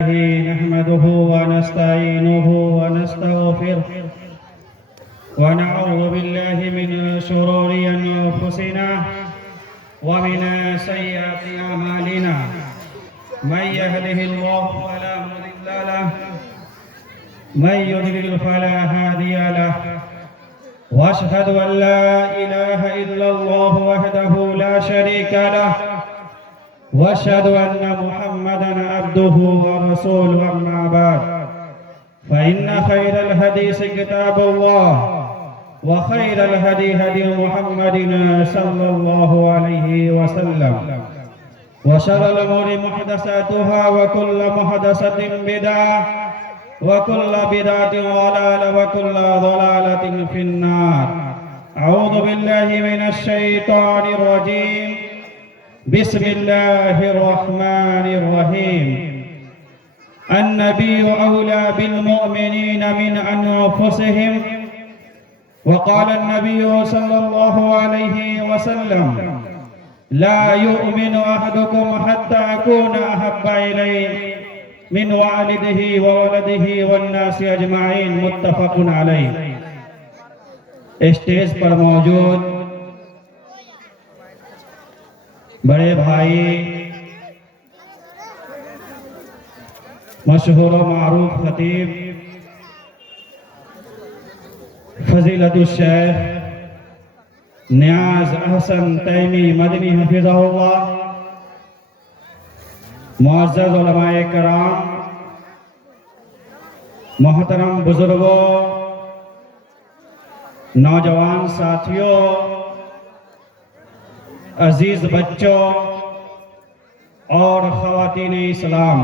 نحمده ونستعينه ونستغفره ونعوذ بالله من شرور أنفسنا ومن سيئات أعمالنا من يهده الله فلا مضل له من يضلل فلا هادي له وأشهد أن لا إله إلا الله وحده لا شريك له وأشهد أن محمدًا عبده ورسوله أما بعد فإن خير الحديث كتاب الله وخير الهدي هدي محمد صلى الله عليه وسلم وشر الأمور محدثاتها وكل محدثة بدعة وكل بدعة ضلالة وكل ضلالة في النار. أعوذ بالله من الشيطان الرجيم. بسم الله الرحمن الرحيم. النبي أولى بالمؤمنين من أنفسهم وقال النبي صلى الله عليه وسلم لا يؤمن أحدكم حتى أكون أحب إليه من والده وولده والناس أجمعين. متفق علیہ. اسٹیج پر موجود بڑے بھائی، مشہور و معروف خطیب فضیلت الشیخ نیاز احسن تیمی مدنی حفظہ اللہ، معزز علماء کرام، محترم بزرگوں، نوجوان ساتھیوں، عزیز بچوں اور خواتین اسلام،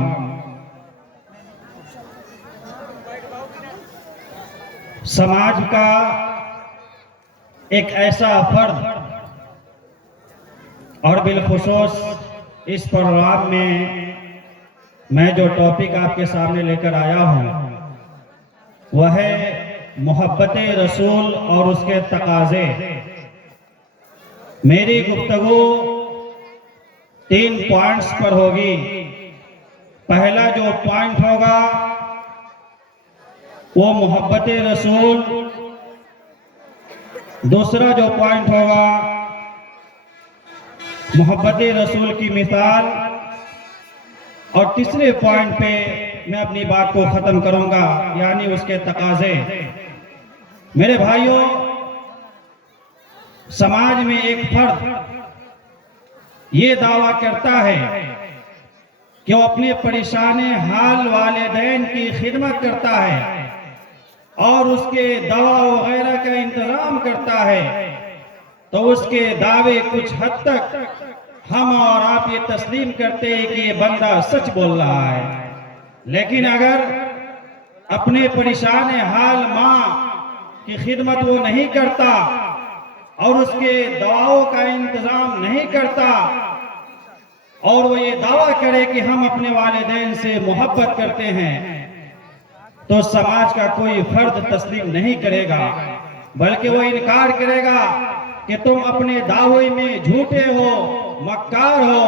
سماج کا ایک ایسا فرد اور بالخصوص اس پروگرام میں جو ٹاپک آپ کے سامنے لے کر آیا ہوں وہ ہے محبت رسول اور اس کے تقاضے. میری گفتگو 3 پوائنٹس پر ہوگی. پہلا جو پوائنٹ ہوگا وہ محبت رسول، دوسرا جو پوائنٹ ہوگا محبت رسول کی مثال، اور تیسرے پوائنٹ پہ میں اپنی بات کو ختم کروں گا، یعنی اس کے تقاضے. میرے بھائیوں، سماج میں ایک فرد یہ دعویٰ کرتا ہے کہ وہ اپنے پریشان حال والدین کی خدمت کرتا ہے اور اس کے دوا وغیرہ کا انتظام کرتا ہے، تو اس کے دعوے کچھ حد تک ہم اور آپ یہ تسلیم کرتے ہیں کہ یہ بندہ سچ بول رہا ہے. لیکن اگر اپنے پریشان حال ماں کی خدمت وہ نہیں کرتا اور اس کے دواؤں کا انتظام نہیں کرتا اور وہ یہ دعویٰ کرے کہ ہم اپنے والدین سے محبت کرتے ہیں، تو سماج کا کوئی فرد تسلیم نہیں کرے گا، بلکہ وہ انکار کرے گا کہ تم اپنے دعوے میں جھوٹے ہو، مکار ہو.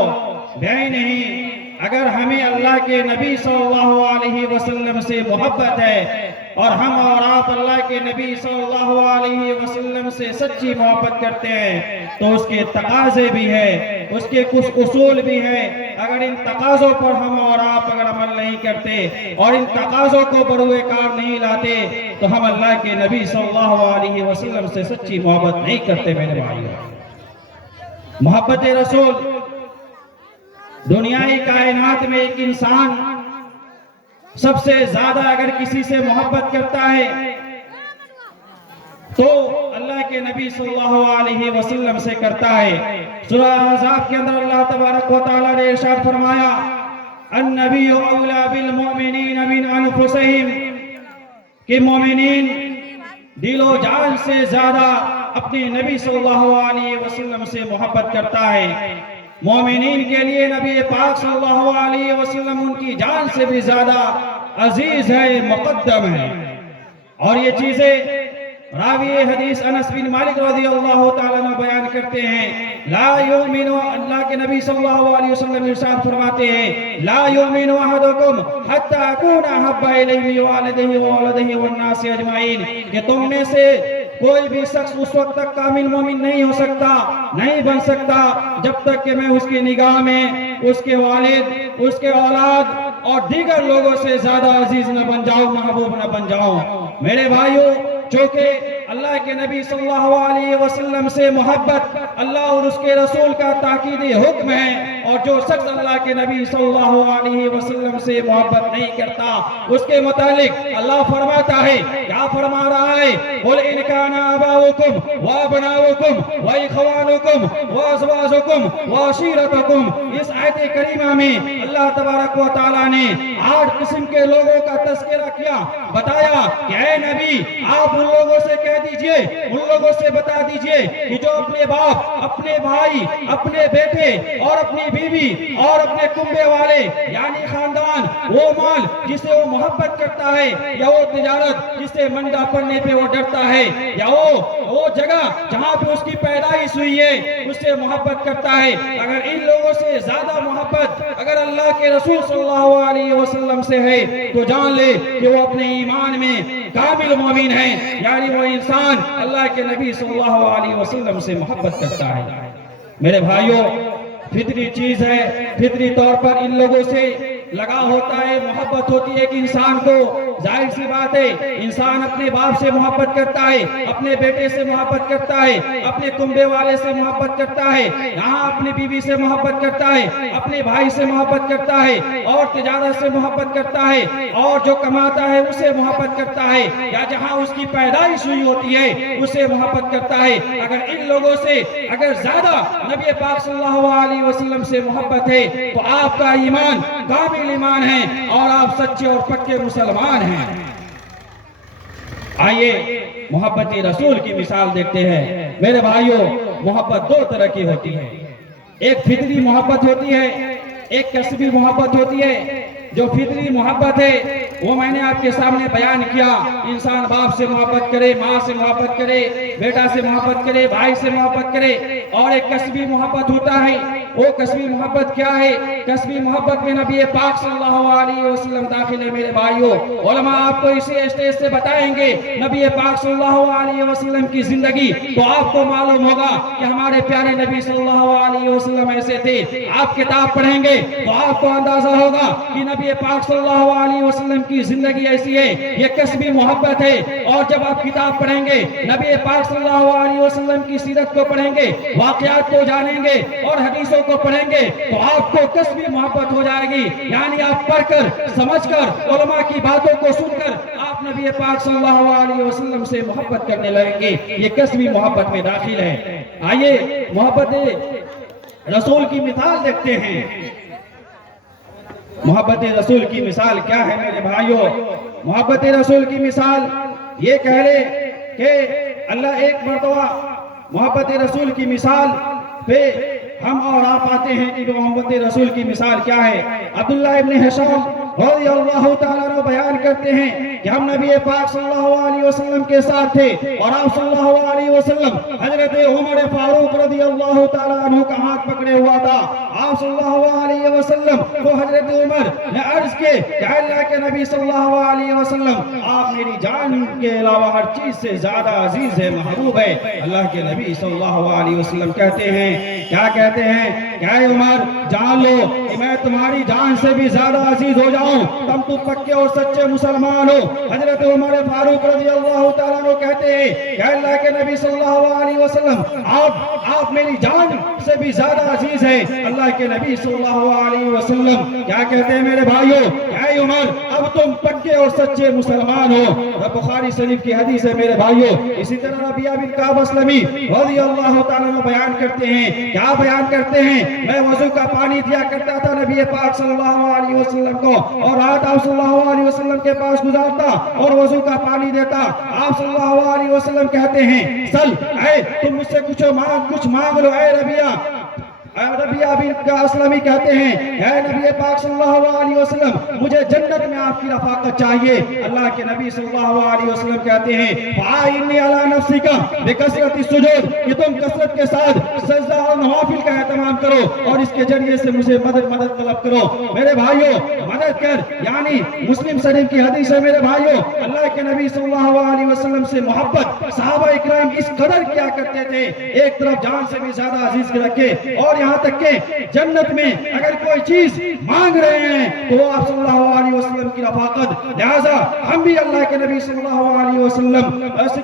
بھائی نہیں، اگر ہمیں اللہ کے نبی صلی اللہ علیہ وسلم سے محبت ہے اور ہم اور آپ اللہ کے نبی صلی اللہ علیہ وسلم سے سچی محبت کرتے ہیں تو اس کے تقاضے بھی ہیں، اس کے کچھ اصول بھی ہیں. اگر ان تقاضوں پر ہم اور آپ اگر عمل نہیں کرتے اور ان تقاضوں کو بروئے کار نہیں لاتے تو ہم اللہ کے نبی صلی اللہ علیہ وسلم سے سچی محبت نہیں کرتے. میرے بھائیوں، محبت رسول، دنیائی کائنات میں ایک انسان سب سے زیادہ اگر کسی سے محبت کرتا ہے تو اللہ کے نبی صلی اللہ علیہ وسلم سے کرتا ہے. سورہ احزاب کے اندر اللہ تبارک و تعالیٰ نے ارشاد فرمایا النبی اولی بالمؤمنین من انفسہم، کہ مومنین دل و جان سے زیادہ اپنے نبی صلی اللہ علیہ وسلم سے محبت کرتا ہے. مومنین کے لیے نبی پاک صلی اللہ علیہ وسلم ان کی جان سے بھی زیادہ عزیز ہے، مقدم ہے. اور یہ چیزیں راوی حدیث انس بن مالک رضی اللہ تعالیٰ عنہ بیان کرتے ہیں لا یؤمن، اللہ کے نبی صلی اللہ علیہ وسلم ارشاد فرماتے ہیں لا یؤمن احدکم حتی اکون احب الیہ من والدہ وولدہ والناس اجمعین، کہ تم میں سے کوئی بھی شخص اس وقت تک کامل مومن نہیں ہو سکتا، نہیں بن سکتا جب تک کہ میں اس کی نگاہ میں اس کے والد، اس کے اولاد اور دیگر لوگوں سے زیادہ عزیز نہ بن جاؤں، محبوب نہ بن جاؤں۔ میرے بھائیوں، چونکہ اللہ کے نبی صلی اللہ علیہ وسلم سے محبت اللہ اور اس کے رسول کا تاکیدی حکم ہے، اور جو شخص اللہ کے نبی صلی اللہ علیہ وسلم سے محبت نہیں کرتا اس کے متعلق اللہ فرماتا ہے، کیا فرما رہا ہے؟ قُلْ إِنْ كَانَ آبَاؤُكُمْ وَأَبْنَاؤُكُمْ وَإِخْوَانُكُمْ وَأَزْوَاجُكُمْ وَعَشِيرَتُكُمْ، اس آیت کریمہ میں اللہ تبارک و تعالیٰ نے 8 قسم کے لوگوں کا تذکرہ کیا، بتایا کہ اے نبی آپ ان لوگوں سے کہہ دیجئے، ان لوگوں سے بتا دیجئے کہ جو اپنے باپ، اپنے بھائی، اپنے بیٹے اور اپنی بیوی اور اپنے کنبے والے یعنی خاندان، وہ مال جسے وہ محبت کرتا ہے، یا وہ تجارت جس سے منڈا پڑنے پہ وہ ڈرتا ہے، یا وہ جگہ جہاں پہ اس کی پیدائش ہوئی ہے اس سے محبت کرتا ہے، اگر ان لوگوں سے زیادہ محبت اگر اللہ کے رسول صلی اللہ علیہ وسلم سے ہے تو جان لے کہ وہ اپنے ایمان میں کامل مومن ہیں، یعنی وہ انسان اللہ کے نبی صلی اللہ علیہ وسلم سے محبت کرتا ہے۔ میرے بھائیوں، فطری چیز ہے، فطری طور پر ان لوگوں سے لگا ہوتا ہے، محبت ہوتی ہے کہ انسان کو، ظاہر سی بات ہے انسان اپنے باپ سے محبت کرتا ہے، اپنے بیٹے سے محبت کرتا ہے، اپنے کنبے والے سے محبت کرتا ہے، یہاں اپنی بیوی سے محبت کرتا ہے، اپنے بھائی سے محبت کرتا ہے، اور تجارت سے محبت کرتا ہے، اور جو کماتا ہے اسے محبت کرتا ہے، یا جہاں اس کی پیدائش ہوئی ہوتی ہے اسے محبت کرتا ہے۔ اگر ان لوگوں سے اگر زیادہ نبی پاک صلی اللہ علیہ وسلم سے محبت ہے تو آپ کا ایمان کامل ایمان ہے اور آپ سچے اور پکے مسلمان ہیں۔ آئیے محبت رسول کی مثال دیکھتے ہیں۔ میرے بھائیوں، محبت 2 طرح کی ہوتی ہے، ایک فطری محبت ہوتی ہے، ایک کسبی محبت ہوتی ہے۔ جو فطری محبت ہے وہ میں نے آپ کے سامنے بیان کیا، انسان باپ سے محبت کرے، ماں سے محبت کرے، بیٹا سے محبت کرے، بھائی سے محبت کرے، اور ایک کسبی محبت ہوتا ہے۔ وہ کسبی محبت کیا ہے؟ کسبی محبت میں نبی پاک صلی اللہ علیہ وسلم داخل ہے۔ میرے بھائیوں، علماء آپ کو اسی اسٹیج سے بتائیں گے نبی پاک صلی اللہ علیہ وسلم کی زندگی، تو آپ کو معلوم ہوگا کہ ہمارے پیارے نبی صلی اللہ علیہ وسلم ایسے تھے۔ آپ کتاب پڑھیں گے تو آپ کو اندازہ ہوگا کہ نبی پاک صلی اللہ علیہ وسلم کی زندگی ایسی ہے، یہ کسبی محبت ہے۔ اور جب آپ کتاب پڑھیں گے، نبی پاک صلی اللہ علیہ وسلم کی سیرت کو پڑھیں گے، واقعات کو جانیں گے اور حدیثوں کو پڑھیں گے تو آپ کو کسبی محبت ہو جائے گی، یعنی آپ پڑھ کر، سمجھ کر، علماء کی باتوں کو سن کر آپ نبی پاک صلی اللہ علیہ وسلم سے محبت کرنے لگیں گے۔ یہ کسبی محبت میں داخل ہے۔ آئیے محبت رسول کی مثال دیکھتے ہیں۔ محبت رسول کی مثال کیا ہے میرے بھائیوں؟ محبت رسول کی مثال یہ کہہ لے کہ اللہ ایک مرتبہ محبت رسول کی مثال پہ ہم اور آپ آتے ہیں کہ محبت رسول کی مثال کیا ہے۔ عبداللہ ابن حشام رضی اللہ تعالیٰ عنہ بیان کرتے ہیں کہ ہم نبی پاک صلی اللہ علیہ وسلم کے ساتھ تھے، اور آپ صلی اللہ علیہ وسلم حضرت عمر فاروق رضی اللہ تعالیٰ عنہ کا ہاتھ پکڑے ہوا تھا۔ آپ صلی اللہ علیہ وسلم کو حضرت عمر نے عرض کے کہ اللہ کے نبی صلی اللہ علیہ وسلم، آپ میری جان کے علاوہ ہر چیز سے زیادہ عزیز ہے، محبوب ہے۔ اللہ کے نبی صلی اللہ علیہ وسلم کہتے ہیں، کیا کہتے ہیں کہ اے عمر جان لو کہ میں تمہاری جان سے بھی زیادہ عزیز ہو جاؤں، تم تو پکے اور سچے مسلمان ہو۔ حضرت عمر فاروق رضی اللہ تعالیٰ عنہ کہتے ہیں کہ اللہ کے نبی صلی اللہ علیہ وسلم، آپ میری جان سے بھی زیادہ عزیز ہے۔ اللہ کے نبی صلی اللہ علیہ وسلم کیا کہتے ہیں میرے بھائیوں؟ اے عمر اب تم پکے اور سچے مسلمان ہو۔ بخاری شریف کی حدیث ہے میرے بھائیوں۔ اسی طرح ربیعہ بن کعب اسلمی رضی اللہ تعالیٰ عنہ بیان کرتے ہیں، کیا بیان کرتے ہیں؟ میں وضو کا پانی دیا کرتا تھا نبی پاک صلی اللہ علیہ وسلم کو، اور رات آپ صلی اللہ علیہ وسلم کے پاس گزارتا اور وضو کا پانی دیتا۔ آپ صلی اللہ علیہ وسلم کہتے ہیں، سل اے تم مجھ سے کچھ مانگ لو اے ربیعہ۔ ربیہ بن اسلمی کہتے ہیں اے نبی پاک صلی اللہ علیہ وسلم مجھے جنت میں آپ کی رفاقت چاہیے۔ اللہ کے نبی صلی اللہ علیہ وسلم کہتے ہیں فَعَائِنِّي عَلَى نَفْسِكَ بِكَثْرَةِ السُّجُودِ کہ تم کثرت کے ساتھ سجدہ اور نوافل کا اہتمام کرو اور اس کے ذریعے سے مجھے مدد طلب کرو۔ میرے بھائیوں مدد کر یعنی مسلم شریف کی حدیث ہے میرے بھائیوں، اللہ کے نبی صلی اللہ علیہ وسلم سے محبت صحابہ اکرام اس قدر کیا کرتے تھے، ایک طرف جان سے بھی زیادہ عزیز کے رکھے، اور یہاں تک کہ جنت میں اگر کوئی چیز مانگ رہے ہیں تو وہ آپ صلی اللہ علیہ وسلم کی رفاقت، لہذا ہم بھی اللہ کے نبی صلی اللہ علیہ وسلم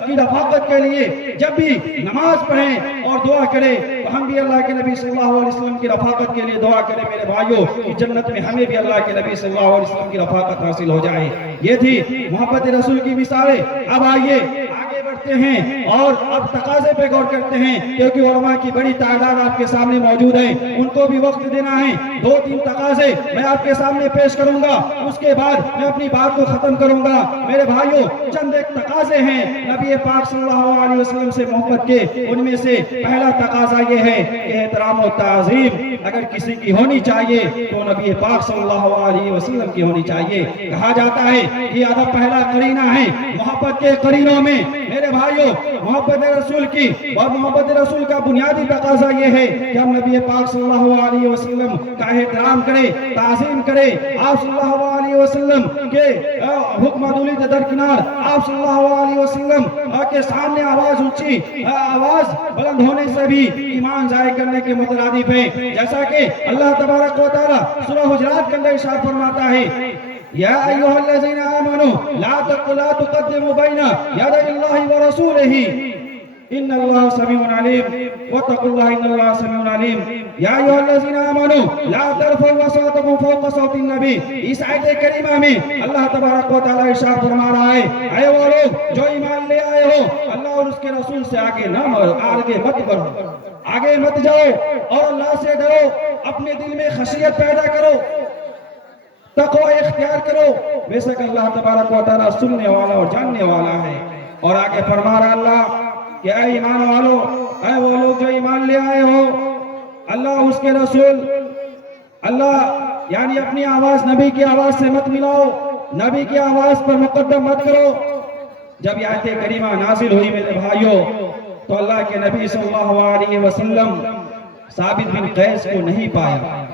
کی رفاقت کے لیے جب بھی نماز پڑھیں اور دعا کریں تو ہم بھی اللہ کے نبی صلی اللہ علیہ وسلم کی رفاقت کے لیے دعا کریں میرے بھائیوں کہ جنت میں ہمیں بھی اللہ کے نبی صلی اللہ علیہ وسلم کی رفاقت حاصل ہو جائے۔ یہ تھی محبت رسول کی مثالیں۔ اب آئیے آگے بڑھتے ہیں اور اب تقاضے پہ غور کرتے ہیں کیونکہ علماء کی بڑی تعداد آپ کے سامنے موجود ہے، ان کو بھی وقت دینا ہے۔ دو تین تقاضے میں آپ کے سامنے پیش کروں گا، اس کے بعد میں اپنی بات کو ختم کروں گا۔ میرے بھائیوں چند ایک تقاضے ہیں نبی پاک صلی اللہ علیہ وسلم سے محبت کے، ان میں سے پہلا تقاضا یہ ہے کہ احترام و تعظیم اگر کسی کی ہونی چاہیے تو نبی پاک صلی اللہ علیہ وسلم کی ہونی چاہیے۔ کہا جاتا ہے کہ ادب پہلا قرینہ ہے محبت کے قرینوں میں۔ میرے بھائیوں محبت رسول کی اور محبت رسول کا بنیادی تقاضا یہ ہے کہ ہم نبی پاک صلی اللہ علیہ وسلم کا احترام کریں، تعظیم کریں، آپ صلی اللہ علیہ وسلم کے حکم عدولی درکنار آپ صلی اللہ علیہ وسلم کے سامنے آواز اونچی آواز بلند ہونے سے بھی ایمان ظاہر کرنے کے مترادف ہے، جیسا کہ اللہ تبارک و تعالی سورہ حجرات کے اندر ارشاد فرماتا ہے یا ایھا الذین آمنوا لا تقدموا بین یدی اللہ ورسولہ ان اللہ سمیع علیم واتقوا اللہ ان اللہ سمیع علیم۔ یا ایھا الذین آمنوا لا ترفعوا اصواتکم فوق صوت النبی۔ اس آیت کریمہ میں اللہ تبارک و تعالی ارشاد فرما رہا ہے اے وہ لوگ جو ایمان لے آئے ہو اللہ اور اس کے رسول سے آگے مت بڑھو، آگے مت جاؤ اور اللہ سے ڈرو، اپنے دل میں خشیت پیدا کرو، تقوی اختیار کرو، بے شک اللہ تبارک و تعالی سننے والا اور جاننے والا ہے۔ اور آگے فرما رہا اللہ کہ اے ایمان والو، اے وہ لوگ جو ایمان لے آئے ہو اللہ اس کے رسول، اللہ یعنی اپنی آواز نبی کی آواز سے مت ملاؤ، نبی کی آواز پر مقدم مت کرو۔ جب یہ آیت کریمہ نازل ہوئی میرے بھائیوں تو اللہ کے نبی صلی اللہ علیہ وسلم ثابت بن قیس کو نہیں پایا،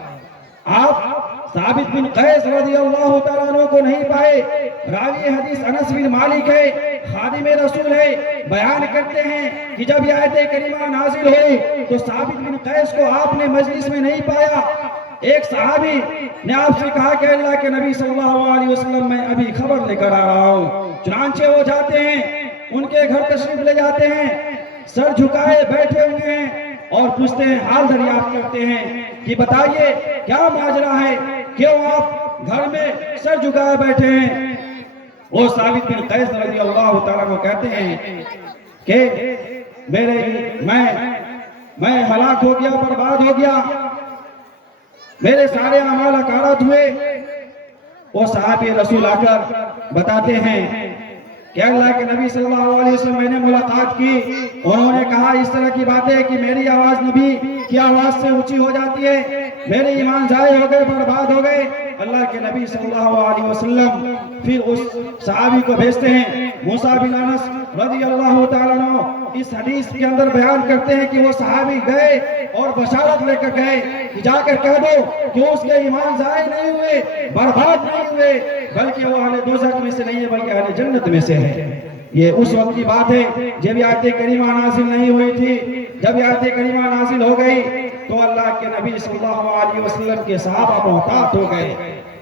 آپ ثابت بن قیس رضی اللہ تعالیٰ عنہ کو نہیں پائے۔ راوی حدیث انس بن مالک ہے، خادم رسول ہے، بیان کرتے ہیں کہ جب یہ آیت کریمہ نازل ہوئی تو ثابت بن قیس کو آپ نے مجلس میں نہیں پایا۔ ایک صحابی نے آپ سے کہا کہ اللہ کے نبی صلی اللہ علیہ وسلم میں ابھی خبر لے کر آ رہا ہوں۔ چنانچہ وہ جاتے ہیں، ان کے گھر تشریف لے جاتے ہیں، سر جھکائے بیٹھے ہوئے ہیں اور پوچھتے ہیں، حال دریافت کرتے ہیں کہ بتائیے کیا ماجرا ہے، کیوں آپ گھر میں سر جھکائے بیٹھے ہیں؟ وہ ثابت بن قیس رضی اللہ تعالیٰ کو کہتے ہیں کہ میں ہلاک ہو گیا، برباد ہو گیا، میرے سارے اعمال اکارت ہوئے۔ وہ صحابی رسول آ کر بتاتے ہیں کہ اللہ کے نبی صلی اللہ علیہ وسلم میں نے ملاقات کی، انہوں نے کہا اس طرح کی بات ہے کہ میری آواز نبی کی آواز سے اونچی ہو جاتی ہے، میرے ایمان ضائع ہو گئے، برباد ہو گئے۔ اللہ کے نبی صلی اللہ علیہ وسلم پھر اس صحابی کو بھیجتے ہیں، موسیٰ بن انس رضی اللہ تعالیٰ عنہ اس حدیث کے اندر بیان کرتے ہیں کہ وہ صحابی گئے اور بشارت لے کر گئے کہ جا کر کہہ دو کہ اس کے ایمان ضائع نہیں ہوئے، برباد نہیں ہوئے، بلکہ وہ اہل دوزخ میں سے نہیں ہے بلکہ اہل جنت میں سے ہے۔ یہ اس وقت کی بات ہے جب یہ آیت کریمہ نازل نہیں ہوئی تھی۔ جب یہ آیت کریمہ نازل ہو گئی تو اللہ کے نبی صلی اللہ علیہ وسلم کے صحابہ محتاط ہو گئے،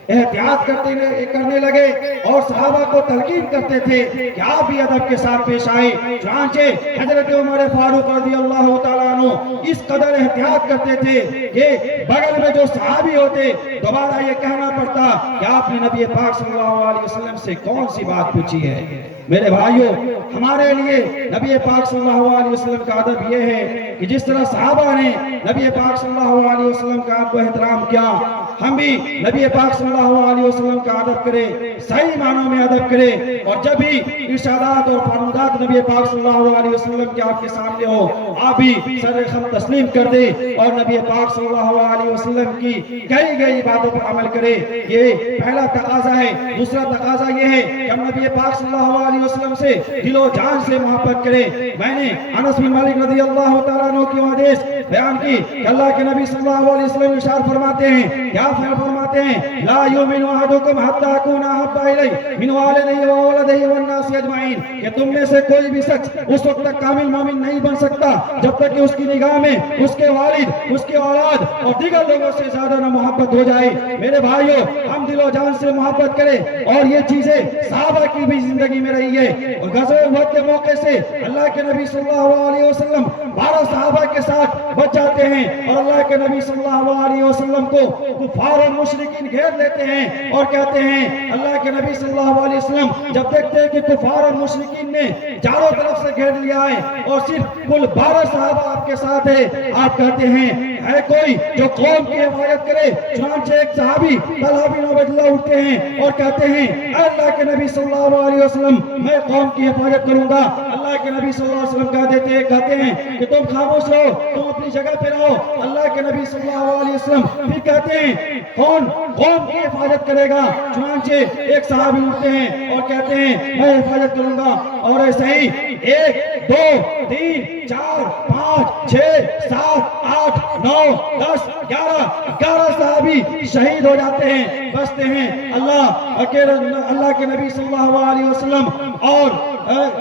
احتیاط کرنے لگے اور صحابہ کو تلقین کرتے تھے کہ آپ بھی ادب کے ساتھ پیش آئے۔ چنانچہ حضرت عمر فاروق رضی اللہ تعالیٰ عنہ اس قدر احتیاط کرتے تھے کہ بغل میں جو صحابی ہوتے دوبارہ یہ کہنا پڑتا کہ آپ نے نبی پاک صلی اللہ علیہ وسلم سے کون سی بات پوچھی ہے۔ میرے بھائیوں ہمارے لیے نبی پاک صلی اللہ علیہ وسلم کا ادب یہ ہے کہ جس طرح صحابہ نے نبی پاک صلی اللہ علیہ وسلم کا آپ کو احترام کیا، ہم بھی نبی پاک صلی اللہ علیہ وسلم کا ادب کریں، صحیح معنوں میں ادب کریں، اور جب بھی ارشادات اور فرمودات نبی پاک صلی اللہ علیہ وسلم کے آپ کے سامنے ہو، آپ بھی سر خم تسلیم کر دیں اور نبی پاک صلی اللہ علیہ وسلم کی کہی گئی باتوں پر عمل کریں۔ یہ پہلا تقاضا ہے۔ دوسرا تقاضا یہ ہے کہ ہم نبی پاک صلی اللہ علیہ وسلم سے دل و جان سے محبت کریں۔ میں نے انس بن مالک رضی اللہ تعالیٰ عنہ کی حدیث بیان کی کہ اللہ کے نبی صلی اللہ علیہ وسلم ارشاد فرماتے ہیں، کیا فرماتے ہیں؟ لا یؤمن احدکم حتی اکون احب الیہ من والدیہ وولدیہ والناس اجمعین، کہ تم میں سے کوئی بھی شخص اس وقت تک کامل مومن نہیں بن سکتا جب تک کہ اس کی نگاہ میں اس کے والد، اس کے اولاد اور دیگر لوگوں سے زیادہ نہ محبت ہو جائے۔ میرے بھائیوں، ہم دل و جان سے محبت کریں، اور یہ چیزیں صحابہ کی بھی زندگی میں رہی ہے۔ اور غزوہ احد کے موقع سے اللہ کے نبی صلی اللہ علیہ وسلم 12 صحابہ کے ساتھ بچ جاتے ہیں، اور اللہ کے نبی صلی اللہ علیہ وسلم کو کفار اور مشرکین گھیر لیتے ہیں اور کہتے ہیں، اللہ کے نبی صلی اللہ علیہ وسلم جب دیکھتے ہیں کہ کفار اور مشرکین نے چاروں طرف سے گھیر لیا ہے اور صرف کل 12 صحابہ آپ کے ساتھ ہے، آپ کہتے ہیں ہے کوئی جو قوم کی حفاظت کرے؟ چنانچہ ایک صحابی طلحہ بن عبید اللہ اٹھتے ہیں اور کہتے ہیں، اے اللہ کے نبی صلی اللہ علیہ وسلم، میں قوم کی حفاظت کروں گا۔ اللہ کے نبی صلی اللہ علیہ وسلم کہتے ہیں کہ تم خاموش رہو، تم اپنی جگہ پہ رہو۔ اللہ کے نبی صلی اللہ علیہ وسلم پھر کہتے ہیں، کون قوم کی حفاظت کرے گا؟ چنانچہ ایک صحابی اٹھتے ہیں اور کہتے ہیں، میں حفاظت کروں گا۔ اور ایسے ہی 1 2 3 4 5 6 7 8 9 10 11 صحابی شہید ہو جاتے ہیں، بچتے ہیں۔ اللہ کے نبی صلی اللہ علیہ وسلم اور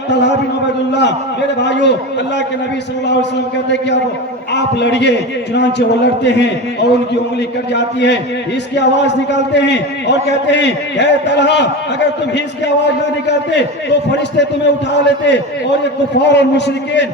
طلحہ بن عبید اللہ، میرے بھائیوں، اللہ کے نبی صلی اللہ علیہ وسلم کہتے ہیں کہ اب آپ لڑیے۔ چنانچہ وہ لڑتے ہیں اور ان کی انگلی کٹ جاتی ہے، اس کی آواز نکالتے ہیں اور کہتے ہیں، اے طلحہ، اگر تم اس کی آواز نہ نکالتے تو فرشتے تمہیں اٹھا لیتے اور یہ کفار اور مشرکین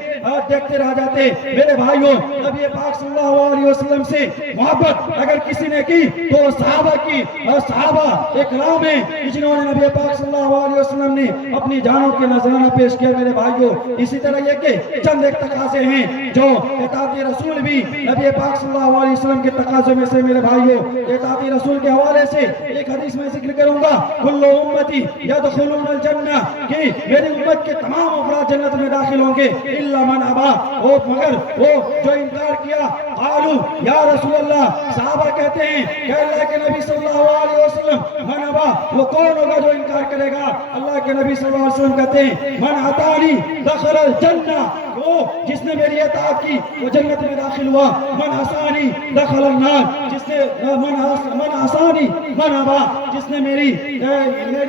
دیکھتے رہ جاتے۔ میرے بھائیوں، نبی پاک صلی اللہ علیہ وسلم سے محبت اگر کسی نے کی تو صحابہ کی، صحابہ اکرام ہیں جنہوں نے نبی پاک صلی اللہ علیہ وسلم نے اپنی جانوں کے نذرانہ پیش کیا۔ میرے بھائیوں، اسی طرح یہ کہ چند ایک تقاضے ہیں جو اطاعت رسول بھی نبی پاک صلی اللہ علیہ وسلم کے تقاضوں میں سے۔ میرے بھائیوں، اطاعت رسول کے حوالے سے ایک حدیث میں ذکر کروں گا، کل امتی یدخلون الجنہ، کہ میری امت کے تمام افراد جنت میں داخل ہوں گے الا من ابا، مگر وہ جو انکار کیا۔ قالوا یا رسول اللہ، صحابہ کہتے ہیں کہ اللہ کے نبی صلی اللہ علیہ وسلم، من ابا، وہ کون ہوگا جو انکار کرے گا؟ اللہ کے نبی صلی اللہ علیہ وسلم کہتے ہیں، من اطاعنی دخل الجنہ، وہ جس نے میری اطاعت کی وہ جنت میں داخل ہوا۔ من عصانی دخل النار، جس نے من عصانی من ابا، جس نے میری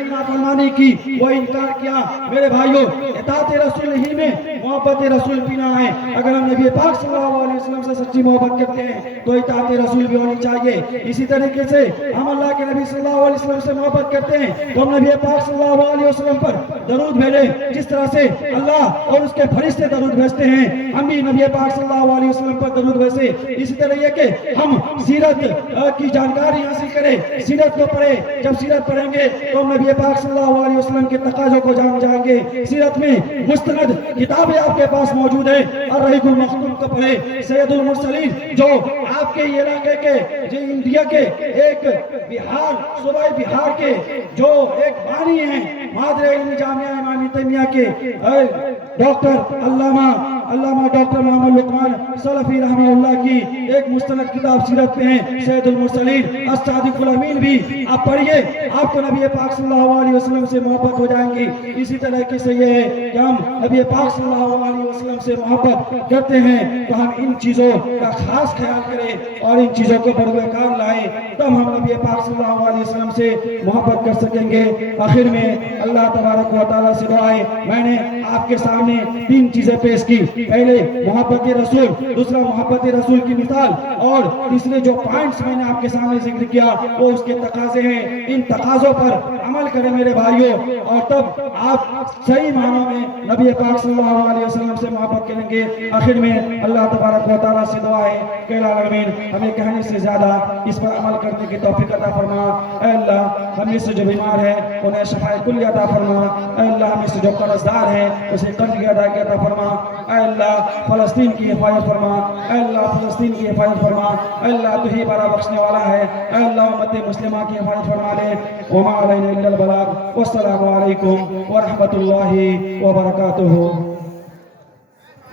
نافرمانی کی وہ انکار کیا۔ میرے بھائیوں، اطاعت رسول ہی میں محبت رسول پینا ہے۔ اگر ہم نبی پاک صلی اللہ علیہ وسلم سے سچی محبت کرتے ہیں تو اطاعت رسول بھی ہونی چاہیے۔ اسی طریقے سے ہم اللہ کے نبی صلی اللہ علیہ وسلم سے محبت کرتے ہیں تو ہم نبی پاک صلی اللہ علیہ وسلم پر درود بھیجیں، جس طرح سے اللہ اور اس کے فرشتے درود بھیجتے ہیں، ہم بھی نبی پاک صلی اللہ علیہ وسلم پر درود بھیجیں۔ اسی طرح یہ کہ ہم سیرت کی جانکاری حاصل کریں، سیرت کو پڑھیں۔ جب سیرت پڑھیں گے تو ہم نبی پاک صلی اللہ علیہ وسلم کے تقاضوں کو جان جائیں گے۔ سیرت میں مستند کتابیں آپ کے پاس موجود ہیں، الرحیق المختوم کو پڑھیں۔ سید المرسلین جو آپ کے علاقے کے، جو انڈیا کے ایک بہار، صوبہ بہار کے جو ایک بانی ہیں، مادر علم جامعہ امام تیمیہ کے ڈاکٹر علامہ ڈاکٹر محمد لقمان سلفی رحمہ اللہ کی ایک مستند کتاب سیرت پہ ہیں، سید المرسلین الصادق الامین، بھی آپ پڑھیے، آپ کو نبی پاک صلی اللہ علیہ وسلم سے محبت ہو جائیں گی۔ اسی طرح سے یہ ہے کہ ہم نبی پاک صلی اللہ علیہ وسلم سے محبت کرتے ہیں تو ہم ان چیزوں کا خاص خیال کریں اور ان چیزوں کو بروئے کار لائیں، تب ہم نبی پاک صلی اللہ علیہ وسلم سے محبت کر سکیں گے۔ آخر میں اللہ تبارک و تعالیٰ سے دعا ہے، میں نے آپ کے سامنے 3 چیزیں پیش کی، پہلے محبت رسول، دوسرا محبت رسول کی مثال، اور تیسرے جو پوائنٹس میں نے آپ کے سامنے ذکر کیا وہ اس کے تقاضے ہیں۔ ان تقاضوں پر عمل کریں میرے بھائیوں، اور تب آپ صحیح معنوں میں نبی پاک صلی اللہ علیہ وسلم سے محبت کریں گے۔ آخر میں اللہ تبارک و تعالیٰ سے دعا ہے کہ العالمین ہمیں کہنے سے زیادہ اس پر عمل کرنے کی توفیق عطا فرما۔ اے اللہ ہمیں سے جو بیمار ہے انہیں شفاء کلی عطا فرما۔ اے اللہ ہمیں سے جو قرض دار ہے اسے قرض کی ادائیگی عطا فرما۔ اے اللہ فلسطین کی حفاظت فرما۔ اے اللہ فلسطین کی حفاظت فرما۔ اے اللہ تو ہی بڑا بخشنے والا ہے۔ اے اللہ امت مسلمہ کی حفاظت فرما لے۔ وما علینا الا البلاغ، والسلام علیکم ورحمۃ اللہ وبرکاتہ۔